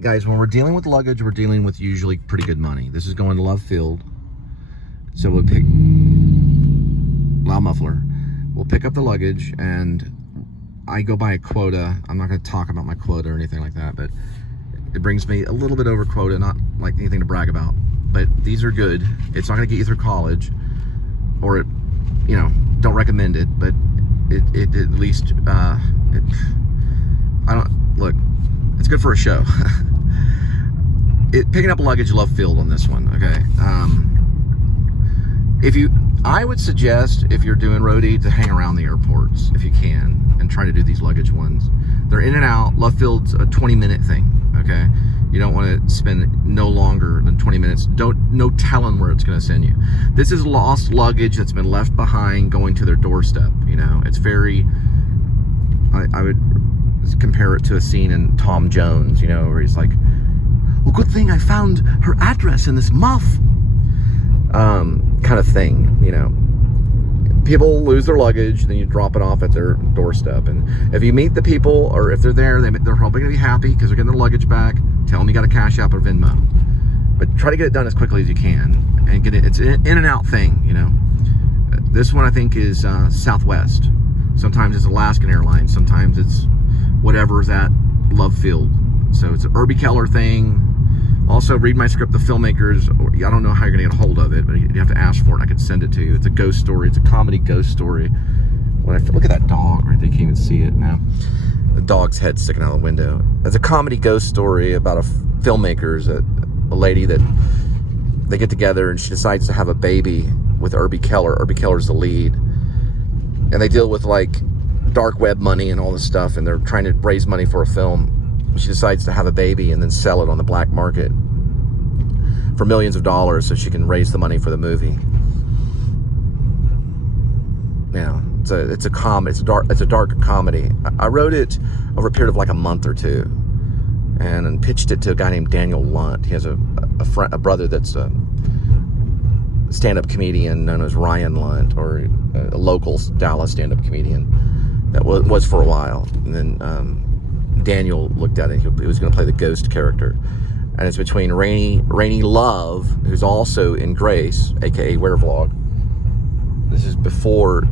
Guys, when we're dealing with luggage, we're dealing with usually pretty good money. This is going to Love Field. So we'll pick, loud muffler. We'll pick up the luggage and I go by a quota. I'm not going to talk about my quota or anything like that, but it brings me a little bit over quota, not like anything to brag about. But these are good. It's not going to get you through college, or it, you know, don't recommend it, but it at least, I don't, look, it's good for a show. Picking up luggage, Love Field on this one, okay? I would suggest, if you're doing roadie, to hang around the airports if you can and try to do these luggage ones. They're in and out. Love Field's a 20-minute thing, okay? You don't want to spend no longer than 20 minutes. No telling where it's going to send you. This is lost luggage that's been left behind going to their doorstep, you know? It's very, I would compare it to a scene in Tom Jones, you know, where he's like, well, good thing I found her address in this muff. Kind of thing, you know. People lose their luggage, then you drop it off at their doorstep. And if you meet the people, or if they're there, they're probably going to be happy because they're getting their luggage back. Tell them you got a Cash App or Venmo. But try to get it done as quickly as you can. And get it, it's an in and out thing, you know. This one I think is Southwest. Sometimes it's Alaskan Airlines. Sometimes it's whatever's at Love Field. So it's an Irby Keller thing. Also, read my script, The Filmmakers. I don't know how you're going to get a hold of it, but you have to ask for it. I could send it to you. It's a ghost story. It's a comedy ghost story. Look at that dog right there. You can't even see it now. The dog's head sticking out the window. It's a comedy ghost story about a filmmakers, a lady that they get together and she decides to have a baby with Irby Keller. Irby Keller's the lead. And they deal with like dark web money and all this stuff, and they're trying to raise money for a film. She decides to have a baby and then sell it on the black market for millions of dollars so she can raise the money for the movie. Yeah, it's a comedy. It's a dark comedy. I wrote it over a period of like a month or two, and pitched it to a guy named Daniel Lunt. He has a brother that's a stand-up comedian known as Ryan Lunt, or a local Dallas stand-up comedian that was for a while, and then. Daniel looked at it. He was going to play the ghost character, and it's between Rainy Love, who's also in Grace, aka Werevlog. This is far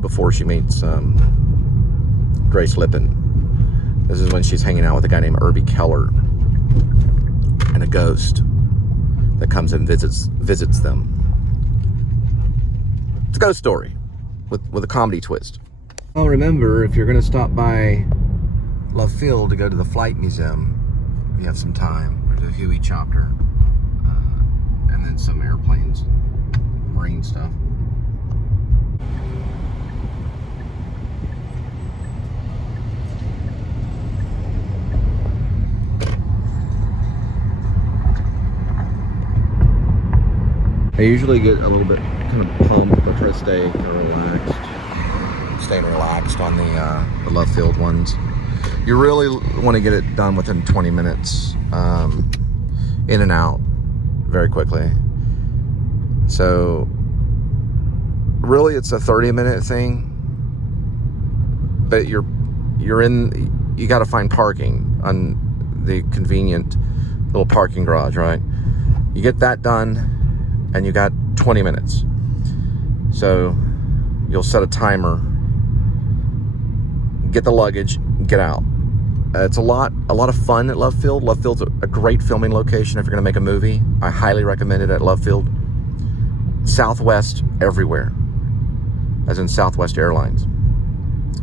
before she meets Grace Lippin. This is when she's hanging out with a guy named Irby Keller and a ghost that comes and visits them. It's a ghost story with a comedy twist. Well, remember, if you're going to stop by Love Field to go to the Flight Museum, if you have some time, there's a Huey chopper, and then some airplanes, marine stuff. I usually get a little bit kind of pumped, but try to stay kind of relaxed. Staying relaxed on the Love Field ones. You really want to get it done within 20 minutes, in and out very quickly. So really it's a 30-minute thing, but you got to find parking on the convenient little parking garage, right? You get that done and you got 20 minutes. So you'll set a timer, get the luggage, get out. It's a lot of fun at Love Field. Love Field's a great filming location if you're going to make a movie. I highly recommend it at Love Field. Southwest everywhere, as in Southwest Airlines.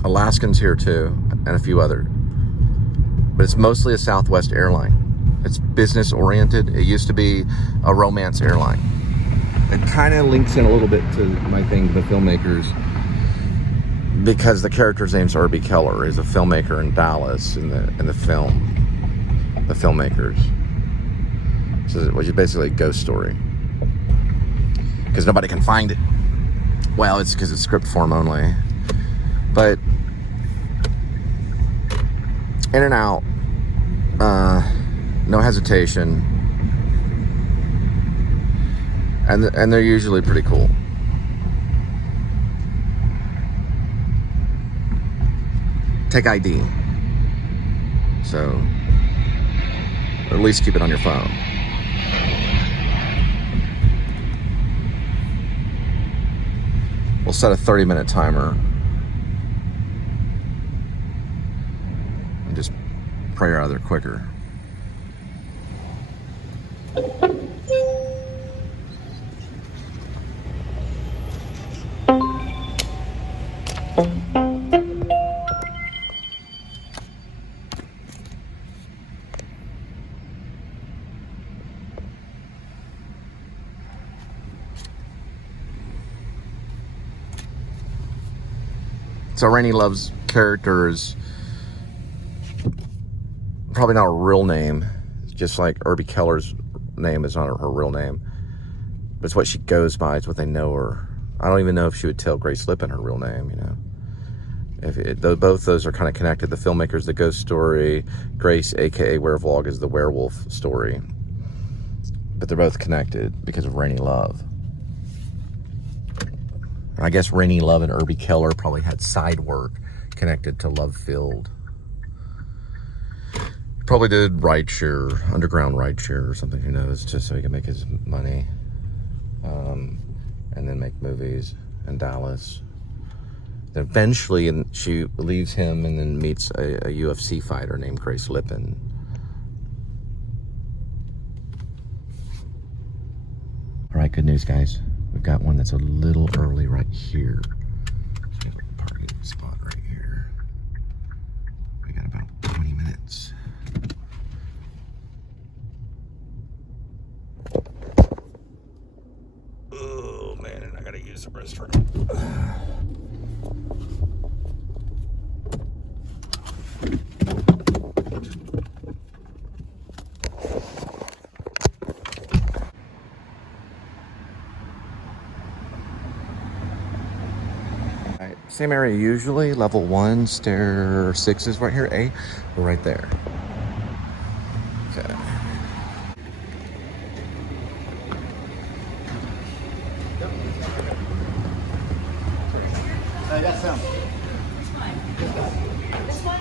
Alaskan's here too, and a few other. But it's mostly a Southwest airline. It's business oriented. It used to be a romance airline. It kind of links in a little bit to my thing, The Filmmakers, because the character's name's Irby Keller, is a filmmaker in Dallas in the film, The Filmmakers. So which is basically a ghost story, because nobody can find it. Well, it's because it's script form only, but in and out, no hesitation, and they're usually pretty cool. Take ID. So at least keep it on your phone. We'll set a 30-minute timer. And just pray you're out of there quicker. So Rainey Love's character is probably not a real name, just like Irby Keller's name is not her real name. But it's what she goes by, it's what they know her. I don't even know if she would tell Grace Lippin her real name, you know. Both those are kind of connected. The Filmmaker's the ghost story. Grace, aka Werevlog, is the werewolf story. But they're both connected because of Rainey Love. I guess Rainey Love and Irby Keller probably had side work connected to Love Field. Probably did rideshare, underground rideshare or something, who knows, just so he could make his money. And then make movies in Dallas. Then eventually she leaves him and then meets a UFC fighter named Grace Lippin. All right, good news, guys. We've got one that's a little early right here. So we have a parking spot right here. We got about 20 minutes. Oh man, and I gotta use the restroom. Same area usually, level 1, stair 6 is right here, A, we're right there. Okay. That's him. This one?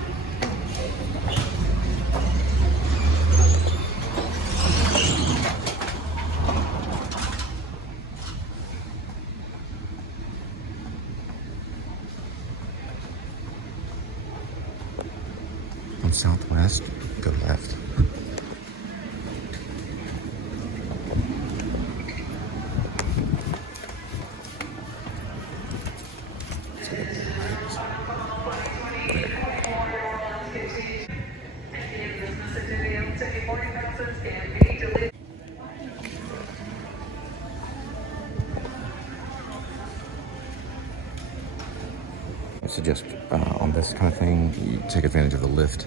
On Southwest, go left. I suggest on this kind of thing, you take advantage of the lift.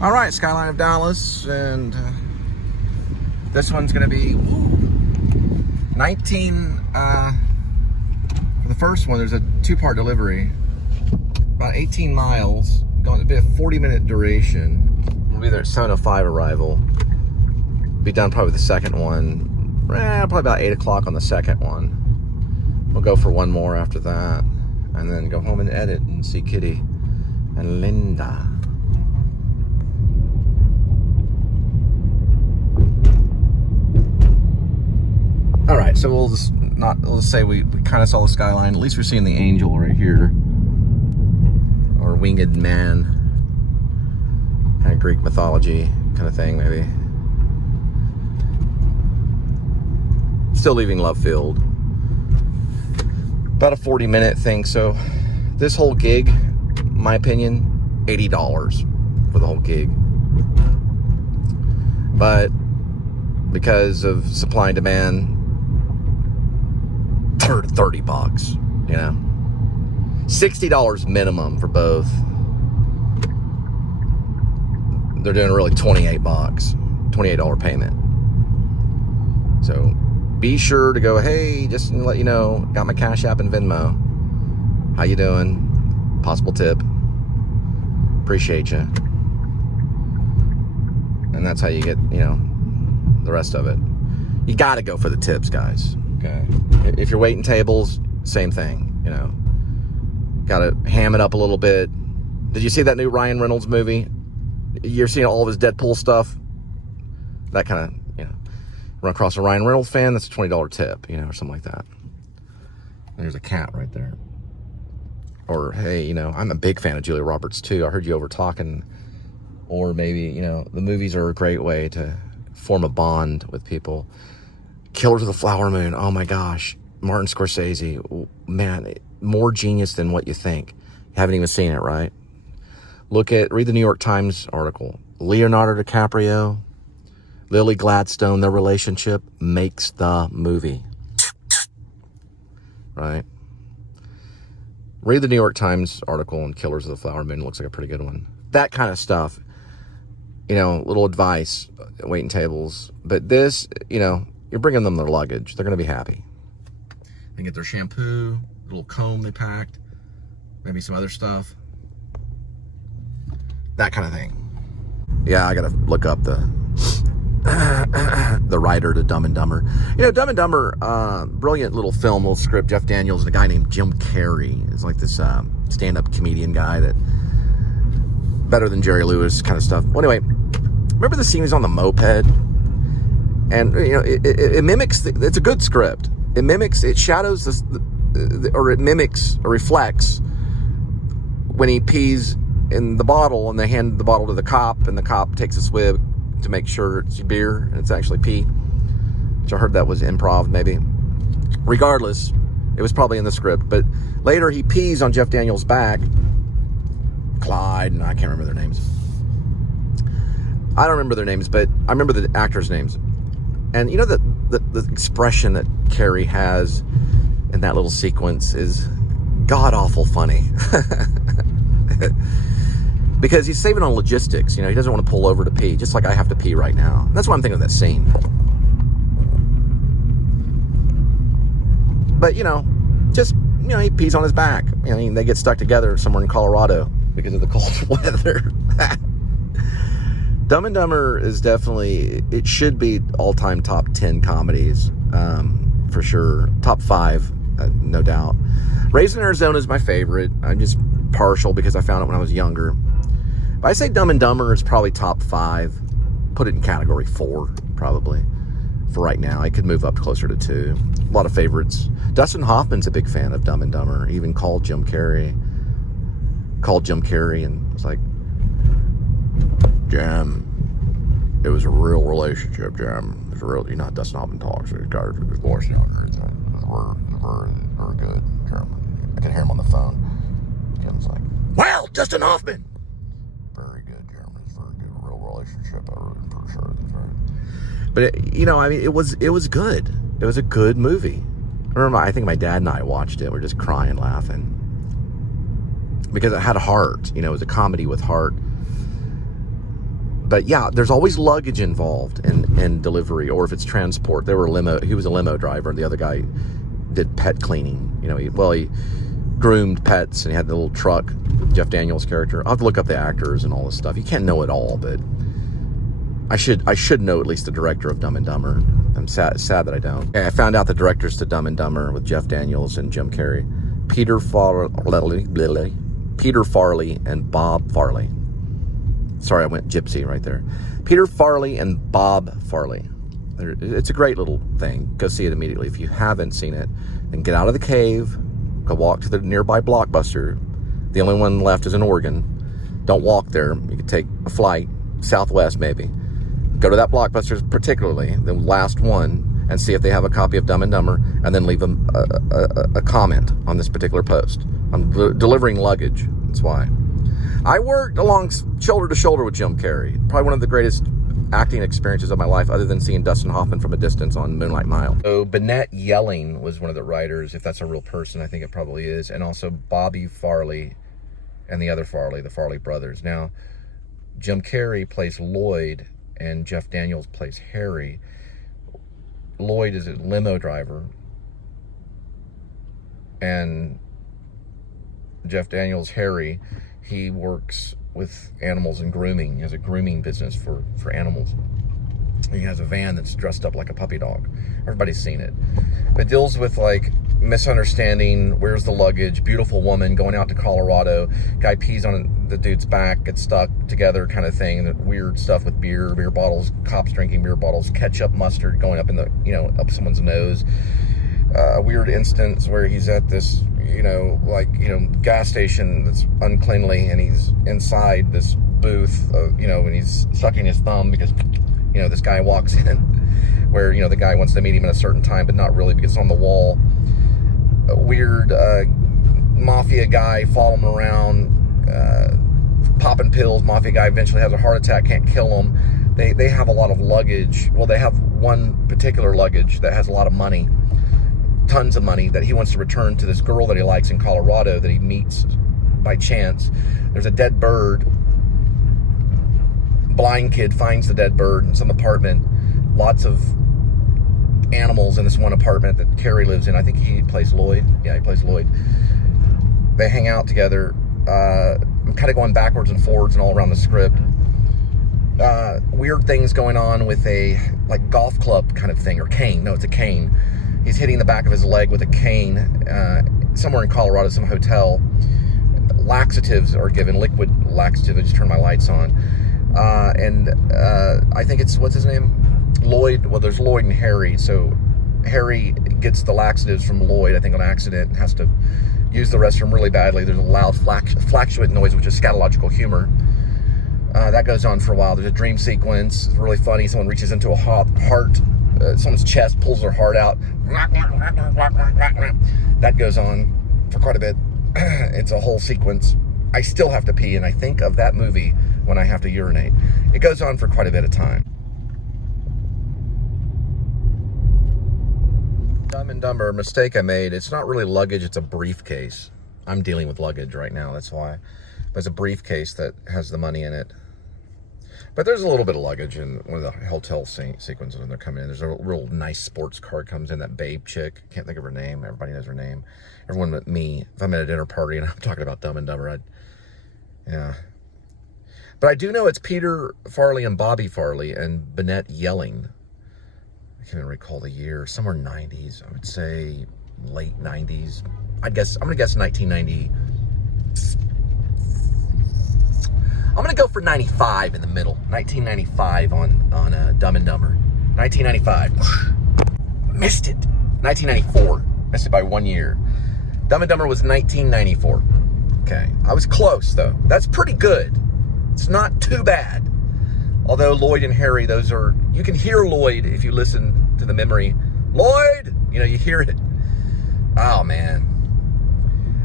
All right, skyline of Dallas, and this one's gonna be 19 for the first one, there's a 2-part delivery. About 18 miles, going to be a 40-minute duration. We'll be there at 7:05 arrival. Be done probably with the second one. Probably about 8 o'clock on the second one. We'll go for one more after that. And then go home and edit and see Kitty and Linda. All right, so we'll just say we kind of saw the skyline. At least we're seeing the angel right here, or winged man, kind of Greek mythology kind of thing, maybe. Still leaving Love Field. About a 40-minute thing. So this whole gig, my opinion, $80 for the whole gig. But because of supply and demand, $30, you know, $60 minimum for both. They're doing really $28, $28 payment. So be sure to go, hey, just to let you know, got my Cash App and Venmo. How you doing? Possible tip. Appreciate you. And that's how you get, you know, the rest of it. You got to go for the tips, guys. Okay. If you're waiting tables, same thing, you know. Got to ham it up a little bit. Did you see that new Ryan Reynolds movie? You're seeing all of his Deadpool stuff? That kind of, you know. Run across a Ryan Reynolds fan, that's a $20 tip, you know, or something like that. There's a cat right there. Or, hey, you know, I'm a big fan of Julia Roberts, too. I heard you over talking. Or maybe, you know, the movies are a great way to form a bond with people. Killers of the Flower Moon, oh my gosh. Martin Scorsese, man, more genius than what you think. You haven't even seen it, right? Read the New York Times article. Leonardo DiCaprio, Lily Gladstone, their relationship makes the movie. Right? Read the New York Times article on Killers of the Flower Moon. Looks like a pretty good one. That kind of stuff. You know, little advice, waiting tables. But this, you know, you're bringing them their luggage. They're going to be happy. They get their shampoo, a little comb they packed, maybe some other stuff. That kind of thing. Yeah, I got to look up the writer to Dumb and Dumber. You know, Dumb and Dumber, brilliant little film, little script. Jeff Daniels and a guy named Jim Carey. It's like this stand-up comedian guy that better than Jerry Lewis kind of stuff. Well, anyway, remember the scene he's on the moped? And, you know, it mimics, it's a good script. It mimics, it shadows, or it mimics, or reflects when he pees in the bottle and they hand the bottle to the cop and the cop takes a swig to make sure it's beer and it's actually pee. Which I heard that was improv, maybe. Regardless, it was probably in the script. But later he pees on Jeff Daniels' back. Clyde, and I can't remember their names. I don't remember their names, but I remember the actors' names. And you know the expression that Carey has in that little sequence is god-awful funny. Because he's saving on logistics. You know, he doesn't want to pull over to pee, just like I have to pee right now. And that's why I'm thinking of that scene. But, you know, just, you know, he pees on his back. You know, they get stuck together somewhere in Colorado because of the cold weather. Dumb and Dumber is definitely, it should be all-time top 10 comedies, for sure. Top 5, no doubt. Raised in Arizona is my favorite. I'm just partial because I found it when I was younger. But I say Dumb and Dumber is probably top 5. Put it in category 4, probably, for right now. I could move up closer to 2. A lot of favorites. Dustin Hoffman's a big fan of Dumb and Dumber. He even called Jim Carrey and was like, Jim, it was a real relationship, Jim. It was real, you know, Dustin Hoffman talks. His voice is very good, Jim. I can hear him on the phone. Jim's like, well, Dustin Hoffman. Very good, Jim. It's very good, real relationship. I'm pretty sure that's right. But, you know, I mean, it was good. It was a good movie. I remember, I think my dad and I watched it. We're just crying, laughing. Because it had heart. You know, it was a comedy with heart. But yeah, there's always luggage involved in delivery, or if it's transport. He was a limo driver, and the other guy did pet cleaning. You know, he groomed pets, and he had the little truck, Jeff Daniels' character. I'll have to look up the actors and all this stuff. You can't know it all, but I should know at least the director of Dumb and Dumber. I'm sad that I don't. I found out the directors to Dumb and Dumber with Jeff Daniels and Jim Carrey. Peter Farley and Bob Farley. Sorry, I went gypsy right there. Peter Farley and Bob Farley. It's a great little thing. Go see it immediately. If you haven't seen it, then get out of the cave, go walk to the nearby Blockbuster. The only one left is in Oregon. Don't walk there. You can take a flight, Southwest maybe. Go to that Blockbuster particularly, the last one, and see if they have a copy of Dumb and Dumber, and then leave them a comment on this particular post. I'm delivering luggage. That's why. I worked along shoulder to shoulder with Jim Carrey. Probably one of the greatest acting experiences of my life, other than seeing Dustin Hoffman from a distance on Moonlight Mile. So Bennett Yelling was one of the writers, if that's a real person. I think it probably is. And also Bobby Farley and the other Farley, the Farley brothers. Now, Jim Carrey plays Lloyd, and Jeff Daniels plays Harry. Lloyd is a limo driver, and Jeff Daniels, Harry, he works with animals and grooming. He has a grooming business for animals. He has a van that's dressed up like a puppy dog. Everybody's seen it. It deals with like misunderstanding, where's the luggage, beautiful woman going out to Colorado, guy pees on the dude's back, gets stuck together kind of thing, that weird stuff with beer bottles, cops drinking beer bottles, ketchup, mustard going up in the, up someone's nose. A weird instance where he's at this, gas station that's uncleanly, and he's inside this booth, and he's sucking his thumb because, this guy walks in where, the guy wants to meet him at a certain time, but not really because it's on the wall. A weird mafia guy following him around, popping pills. Mafia guy eventually has a heart attack, can't kill him. They have a lot of luggage. Well, they have one particular luggage that has a lot of money, tons of money, that he wants to return to this girl that he likes in Colorado that he meets by chance. There's a dead bird. Blind kid finds the dead bird in some apartment. Lots of animals in this one apartment that Carey lives in. I think he plays Lloyd. Yeah, he plays Lloyd. They hang out together. I'm kind of going backwards and forwards and all around the script. Weird things going on with a golf club kind of thing, or cane. No, it's a cane. He's hitting the back of his leg with a cane somewhere in Colorado, some hotel. Laxatives are given, liquid laxative. I just turned my lights on. And I think it's, what's his name? Lloyd. Well, there's Lloyd and Harry. So Harry gets the laxatives from Lloyd, I think on accident, and has to use the restroom really badly. There's a loud fluctuant noise, which is scatological humor. That goes on for a while. There's a dream sequence. It's really funny. Someone reaches into a heart, someone's chest, pulls their heart out. That goes on for quite a bit. It's a whole sequence. I still have to pee, and I think of that movie when I have to urinate. It goes on for quite a bit of time. Dumb and Dumber, mistake I made. It's not really luggage, it's a briefcase. I'm dealing with luggage right now, that's why. But it's a briefcase that has the money in it. But there's a little bit of luggage in one of the hotel sequences when they're coming in. There's a real nice sports car comes in, that babe chick. Can't think of her name. Everybody knows her name. Everyone but me. If I'm at a dinner party and I'm talking about Dumb and Dumber, yeah. But I do know it's Peter Farley and Bobby Farley and Bennett Yelling. I can't even recall the year. Somewhere 90s. I would say late 90s. I'm going to guess 1990. I'm going to go for 95 in the middle. 1995 on Dumb and Dumber. 1995. Missed it. 1994. Missed it by 1 year. Dumb and Dumber was 1994. Okay. I was close, though. That's pretty good. It's not too bad. Although Lloyd and Harry, those are... You can hear Lloyd if you listen to the memory. Lloyd! You hear it. Oh, man.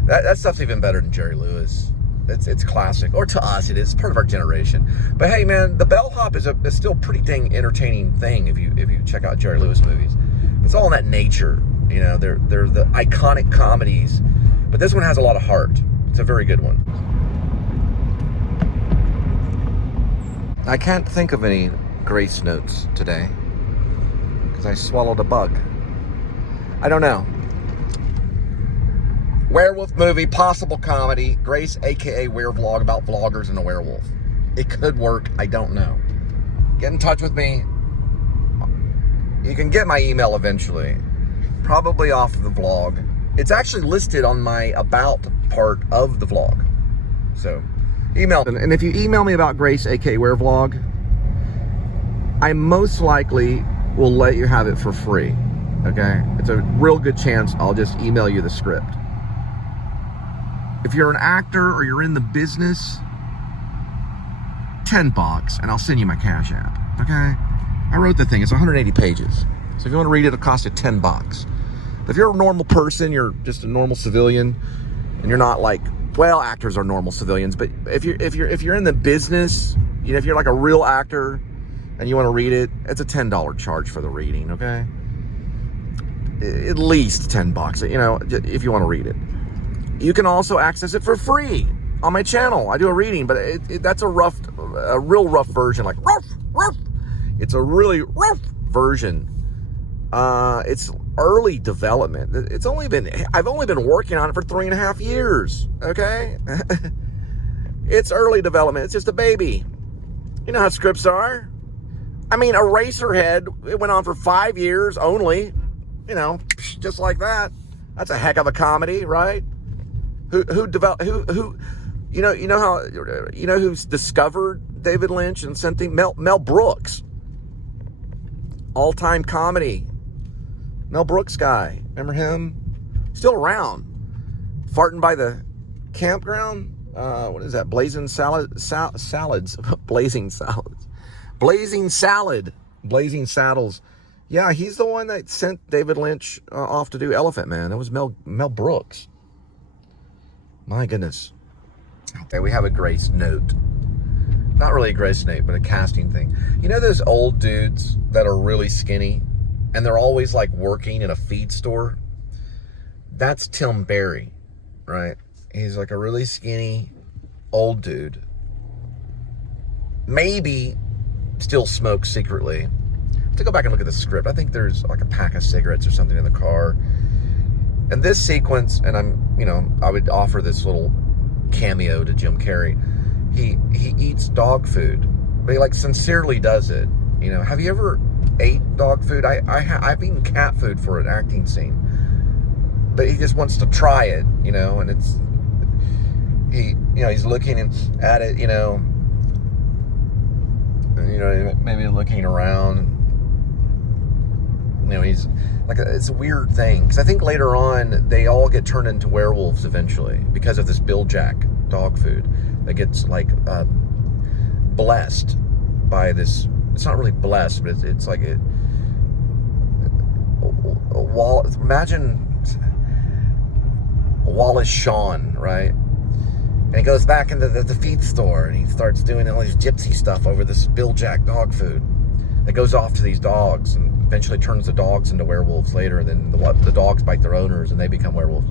That stuff's even better than Jerry Lewis. It's classic, or to us it is. It's part of our generation. But hey, man, the bellhop is still a pretty dang entertaining thing if you check out Jerry Lewis movies. It's all in that nature, they're the iconic comedies, but this one has a lot of heart. It's a very good one. I can't think of any grace notes today because I swallowed a bug. I don't know. Werewolf movie, possible comedy. Grace, aka Werevlog, about vloggers and a werewolf. It could work. I don't know. Get in touch with me. You can get my email eventually. Probably off of the vlog. It's actually listed on my about part of the vlog. So, email. And if you email me about Grace, aka Werevlog, I most likely will let you have it for free. Okay? It's a real good chance I'll just email you the script. If you're an actor or you're in the business, $10 and I'll send you my Cash App. Okay? I wrote the thing. It's 180 pages. So if you want to read it, it'll cost you $10. But if you're a normal person, you're just a normal civilian, and you're not like, well, actors are normal civilians, but if you're in the business, you know, if you're like a real actor and you want to read it, it's a $10 charge for the reading, okay? At least $10, you know, if you want to read it. You can also access it for free on my channel. I do a reading, but that's a real rough version, like rough. It's a really rough version. It's early development. I've only been working on it for 3.5 years. Okay, it's early development. It's just a baby. You know how scripts are. I mean, Eraserhead, it went on for 5 years only. You know, just like that. That's a heck of a comedy, right? Who you know who's discovered David Lynch and sent him? Mel Brooks. All-time comedy. Mel Brooks guy. Remember him? Still around. Farting by the campground. What is that? Blazing salads. Blazing salads. Blazing salad. Blazing saddles. Yeah, he's the one that sent David Lynch off to do Elephant Man. That was Mel Brooks. My goodness. Okay, we have a Grace note. Not really a Grace note, but a casting thing. You know those old dudes that are really skinny and they're always like working in a feed store? That's Tim Berry, right? He's like a really skinny old dude. Maybe still smokes secretly. I have to go back and look at the script. I think there's like a pack of cigarettes or something in the car. And this sequence, and I would offer this little cameo to Jim Carey. He eats dog food, but he like sincerely does it. You know, have you ever ate dog food? I've eaten cat food for an acting scene, but he just wants to try it, you know, and he's looking at it, maybe looking around. You know, he's like, it's a weird thing, because I think later on they all get turned into werewolves eventually because of this Bill Jack dog food that gets like blessed by this. It's not really blessed, but it's like it. Imagine Wallace Shawn, right? And he goes back into the feed store and he starts doing all these gypsy stuff over this Bill Jack dog food that goes off to these dogs and eventually turns the dogs into werewolves later. And then the dogs bite their owners and they become werewolves.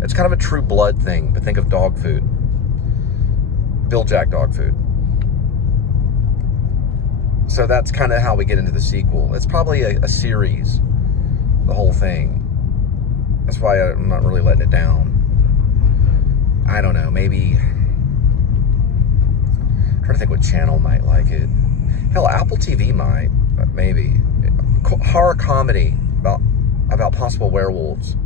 It's kind of a True Blood thing, but think of dog food. Bill Jack dog food. So that's kind of how we get into the sequel. It's probably a series, the whole thing. That's why I'm not really letting it down. I don't know, maybe. I'm trying to think what channel might like it. Hell, Apple TV might, maybe. Horror comedy about possible werewolves.